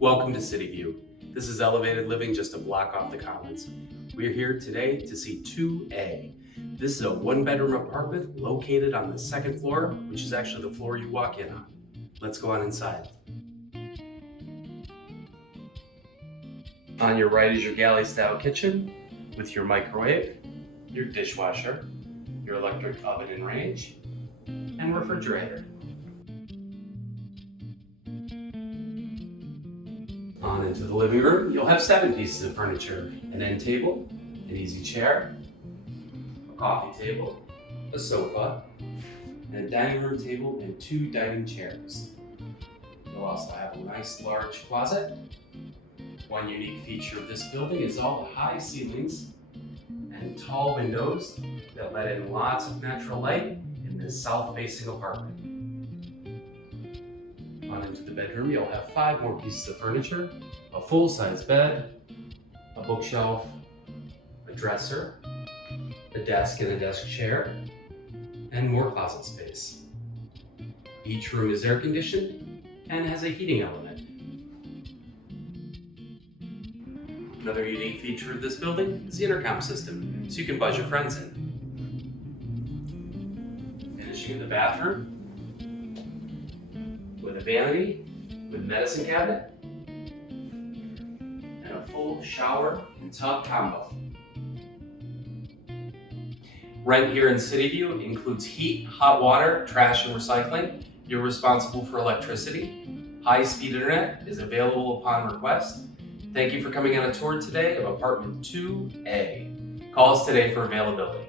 Welcome to Cityview. This is elevated living just a block off the Commons. We're here today to see 2A. This is a one-bedroom apartment located on the second floor, which is actually the floor you walk in on. Let's go on inside. On your right is your galley-style kitchen with your microwave, your dishwasher, your electric oven and range, and refrigerator. On into the living room, you'll have 7 pieces of furniture: an end table, an easy chair, a coffee table, a sofa, and a dining room table and 2 dining chairs. You'll also have a nice large closet. One unique feature of this building is all the high ceilings and tall windows that let in lots of natural light in this south-facing apartment. On into the bedroom, you'll have 5 more pieces of furniture: a full-size bed, a bookshelf, a dresser, a desk and a desk chair, and more closet space. Each room is air-conditioned and has a heating element. Another unique feature of this building is the intercom system, so you can buzz your friends in. Finishing in the bathroom with a vanity, with medicine cabinet, and a full shower and tub combo. Rent here in Cityview includes heat, hot water, trash, and recycling. You're responsible for electricity. High-speed internet is available upon request. Thank you for coming on a tour today of apartment 2A. Call us today for availability.